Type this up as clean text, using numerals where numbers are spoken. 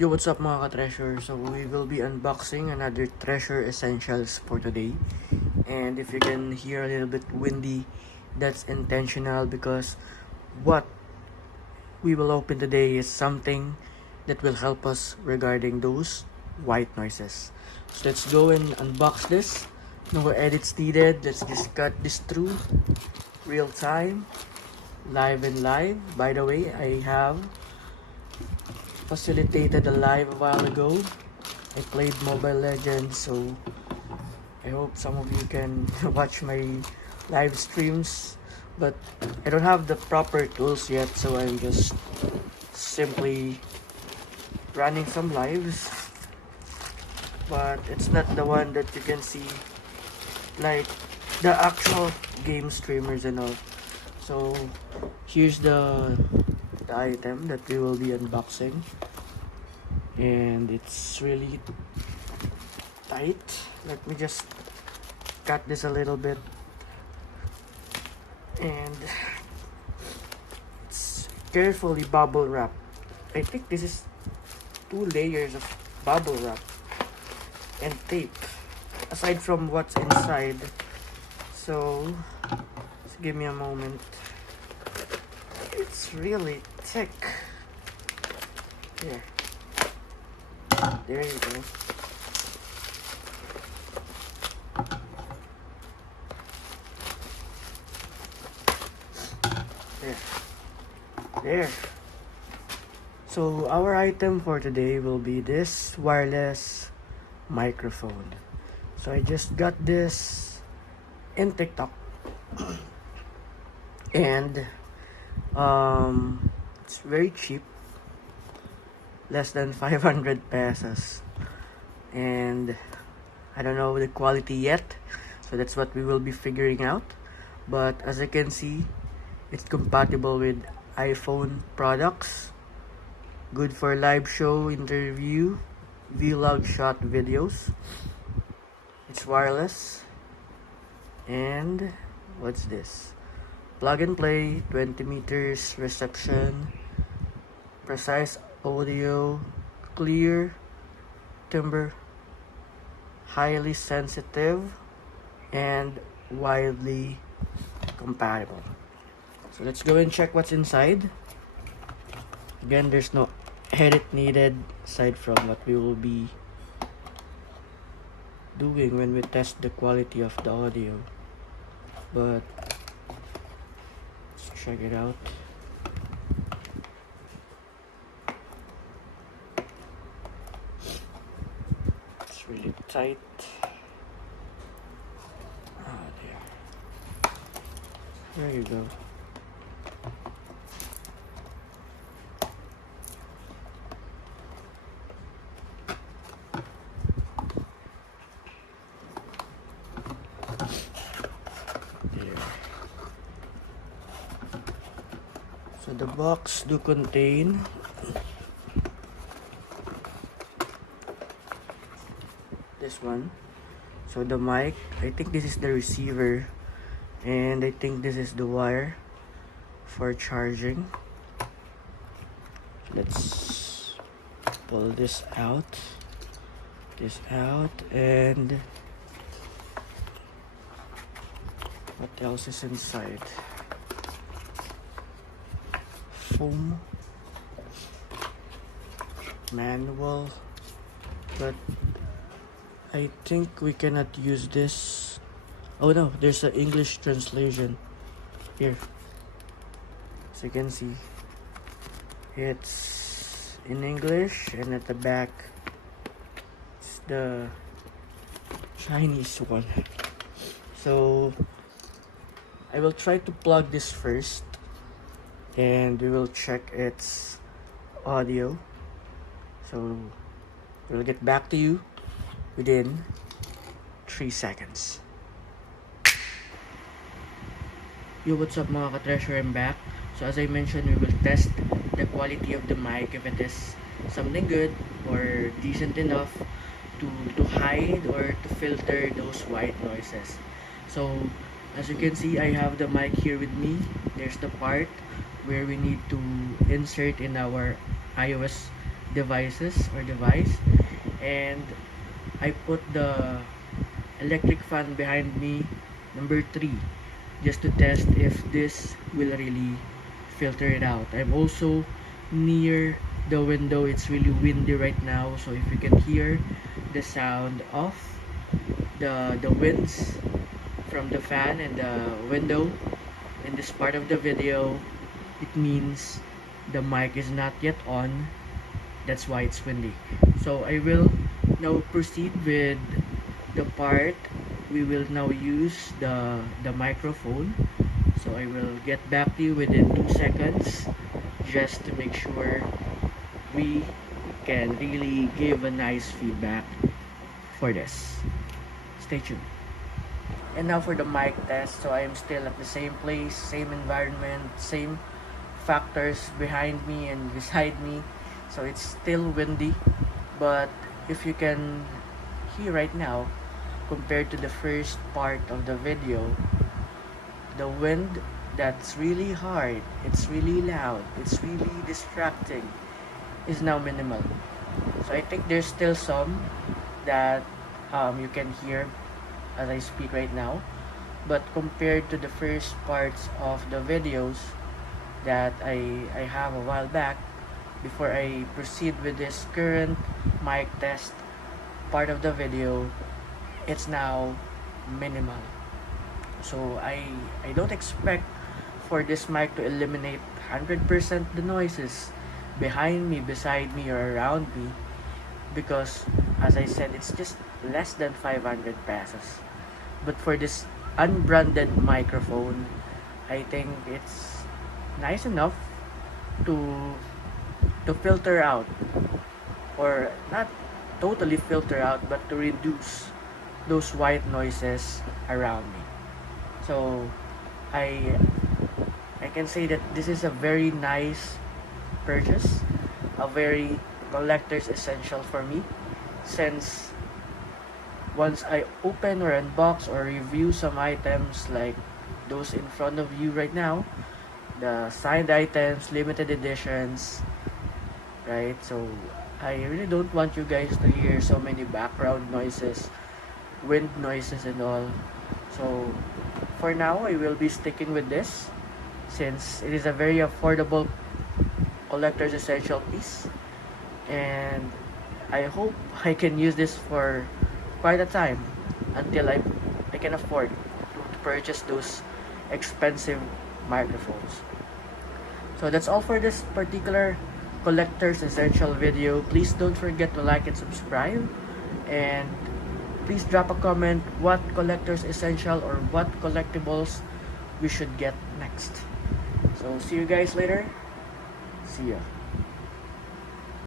Yo, what's up mga ka-treasure? So we will be unboxing another treasure essentials for today. And if you can hear a little bit windy, that's intentional because what we will open today is something that will help us regarding those white noises. So let's go and unbox this. No edits needed. Let's just cut this through real time, live and live. By the way, I have facilitated a live a while ago. I played Mobile Legends, so I hope some of you can watch my live streams. But I don't have the proper tools yet, so I'm just simply running some lives. But it's not the one that you can see like the actual game streamers and all. So here's the item that we will be unboxing, and it's really tight. Let me just cut this a little bit, and it's carefully bubble wrap. I think this is 2 layers of bubble wrap and tape aside from what's inside. So just give me a moment. It's really thick. Here. There you go. There. So our item for today will be this wireless microphone. So I just got this in TikTok. And it's very cheap, less than 500 pesos, and I don't know the quality yet, so that's what we will be figuring out. But as I can see, it's compatible with iPhone products, good for live show, interview, vlog shot videos. It's wireless, and what's this? Plug and play, 20 meters reception, precise audio, clear timbre, highly sensitive, and widely compatible. So let's go and check what's inside. Again, there's no edit needed aside from what we will be doing when we test the quality of the audio. But let's check it out. It's really tight. There you go. So the box do contain this one. So the mic, I think this is the receiver, and I think this is the wire for charging. Let's pull this out, and what else is inside? Foam, manual, but I think we cannot use this. Oh no, there's an English translation here. As you can see, it's in English, and at the back it's the Chinese one. So I will try to plug this first, and we will check its audio. So we'll get back to you within 3 seconds. Yo, what's up mga ka-treasure, I'm back. So as I mentioned, we will test the quality of the mic, if it is something good or decent enough to hide or to filter those white noises. So as you can see, I have the mic here with me. There's the part where we need to insert in our iOS device, and I put the electric fan behind me, number 3, just to test if this will really filter it out. I'm also near the window. It's really windy right now, so if you can hear the sound of the winds from the fan and the window in this part of the video, it means the mic is not yet on. That's why it's windy. So I will now proceed with the part we will now use the microphone. So I will get back to you within 2 seconds, just to make sure we can really give a nice feedback for this. Stay tuned. And now for the mic test. So I am still at the same place, same environment, same factors behind me and beside me. So it's still windy, but if you can hear right now, compared to the first part of the video, the wind, that's really hard, it's really loud, it's really distracting, is now minimal. So I think there's still some that you can hear as I speak right now, but compared to the first parts of the videos that I have a while back, before I proceed with this current mic test part of the video, it's now minimal. So I don't expect for this mic to eliminate 100% the noises behind me, beside me, or around me, because as I said, it's just less than 500 pesos. But for this unbranded microphone, I think it's nice enough to filter out, or not totally filter out, but to reduce those white noises around me. So I can say that this is a very nice purchase, a very collector's essential for me, since once I open or unbox or review some items like those in front of you right now, the signed items, limited editions, right? So I really don't want you guys to hear so many background noises, wind noises and all. So for now, I will be sticking with this, since it is a very affordable collector's essential piece, and I hope I can use this for quite a time until I can afford to purchase those expensive microphones. So that's all for this particular collector's essential video. Please don't forget to like and subscribe, and please drop a comment what collector's essential or what collectibles we should get next. So see you guys later. See ya.